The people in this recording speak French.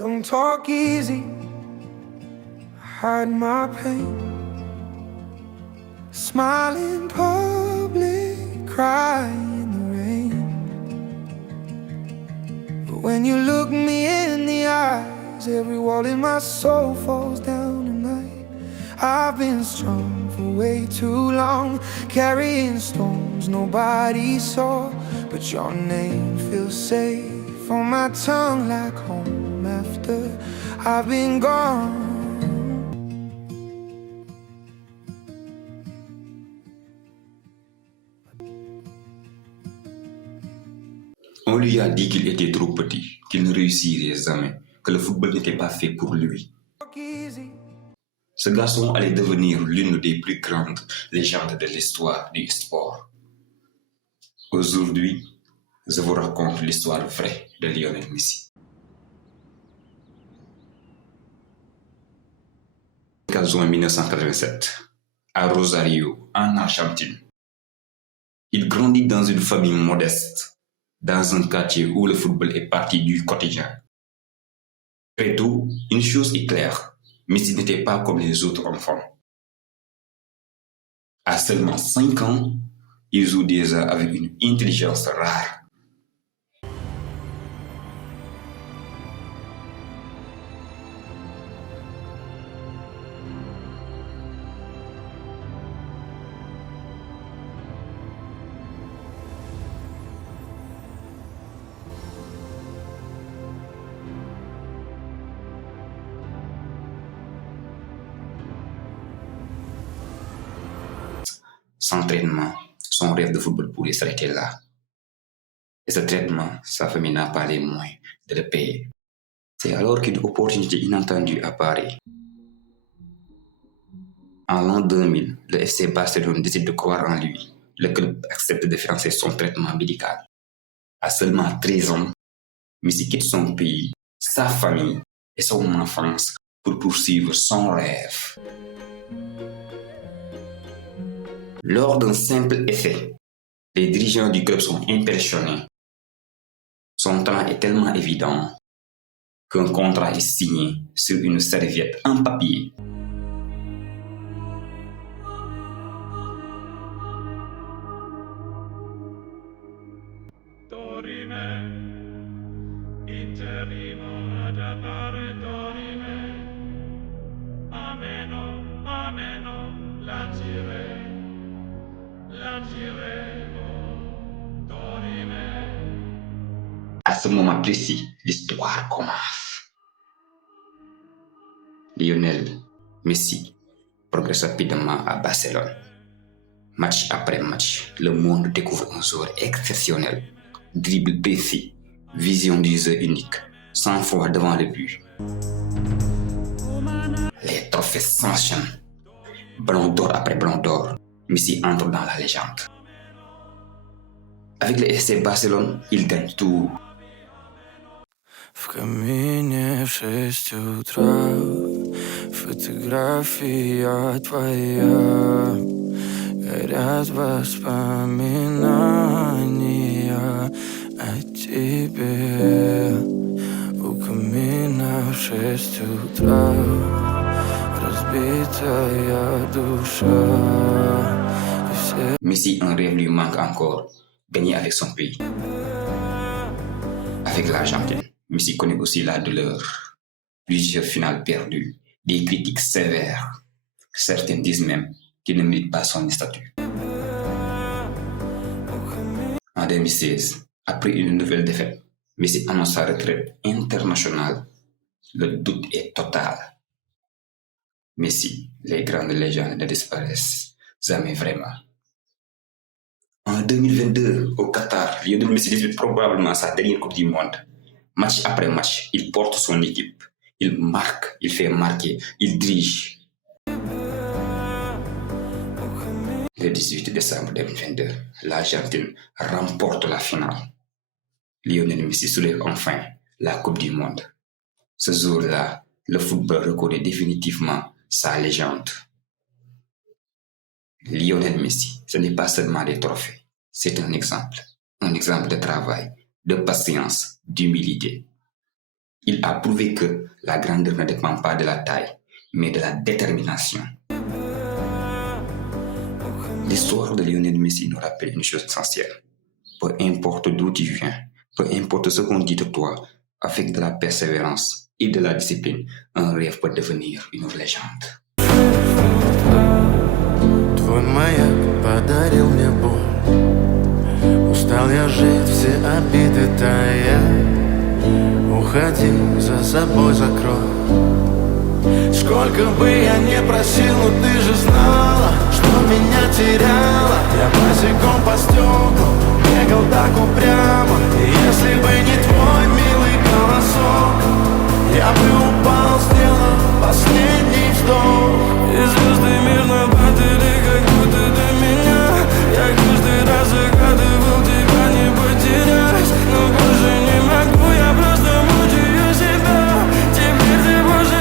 Don't talk easy, hide my pain. Smile in public, cry in the rain. But when you look me in the eyes, every wall in my soul falls down at night. I've been strong for way too long, carrying storms nobody saw. But your name feels safe on my tongue like home after I've been gone. On lui a dit qu'il était trop petit, qu'il ne réussirait jamais, que le football n'était pas fait pour lui. Ce garçon allait devenir l'une des plus grandes légendes de l'histoire du sport. Aujourd'hui, je vous raconte l'histoire vraie de Lionel Messi. 4 juin 1987, à Rosario, en Argentine. Il grandit dans une famille modeste, dans un quartier où le football est partie du quotidien. Très tôt, une chose est claire, Messi n'était pas comme les autres enfants. À seulement 5 ans, il joue déjà avec une intelligence rare. Sans traitement, son rêve de football pourrait s'arrêter là. Et ce traitement, sa famille n'a pas les moyens de le payer. C'est alors qu'une opportunité inattendue apparaît. En l'an 2000, le FC Barcelone décide de croire en lui. Le club accepte de financer son traitement médical. À seulement 13 ans, Messi quitte son pays, sa famille et son enfance pour poursuivre son rêve. Lors d'un simple essai, les dirigeants du club sont impressionnés. Son talent est tellement évident qu'un contrat est signé sur une serviette en papier. À ce moment précis, l'histoire commence. Lionel Messi progresse rapidement à Barcelone. Match après match, le monde découvre un joueur exceptionnel. Dribble précis, vision du jeu unique, 100 fois devant le but. Les trophées s'enchaînent. Ballon d'or après ballon d'or, Messi entre dans la légende. Avec le FC Barcelone, il gagne tout. В камине в 6 утра фотография твоя, горят воспоминания о тебе. У камина в 6 утра разбитая душа. Messi, un rêve lui manque encore, gagner avec son pays. Avec l'Argentine, Messi connaît aussi la douleur. Plusieurs finales perdues, des critiques sévères. Certains disent même qu'il ne mérite pas son statut. En 2016, après une nouvelle défaite, Messi annonce sa retraite internationale. Le doute est total. Messi, les grandes légendes ne disparaissent jamais vraiment. En 2022, au Qatar, Lionel Messi dispute probablement sa dernière Coupe du Monde. Match après match, il porte son équipe. Il marque, il fait marquer, il dirige. Le 18 décembre 2022, l'Argentine remporte la finale. Lionel Messi soulève enfin la Coupe du Monde. Ce jour-là, le football reconnaît définitivement sa légende. Lionel Messi, ce n'est pas seulement des trophées, c'est un exemple de travail, de patience, d'humilité. Il a prouvé que la grandeur ne dépend pas de la taille, mais de la détermination. L'histoire de Lionel Messi nous rappelle une chose essentielle. Peu importe d'où tu viens, peu importe ce qu'on dit de toi, avec de la persévérance et de la discipline, un rêve peut devenir une légende. Твой маяк подарил мне боль. Устал я жить, все обиды тая. Уходи, за собой закрой. Сколько бы я не просил, но ты же знала, что меня теряла. Я босиком по стеклу бегал так упрямо. И если бы не твой милый голосок, я бы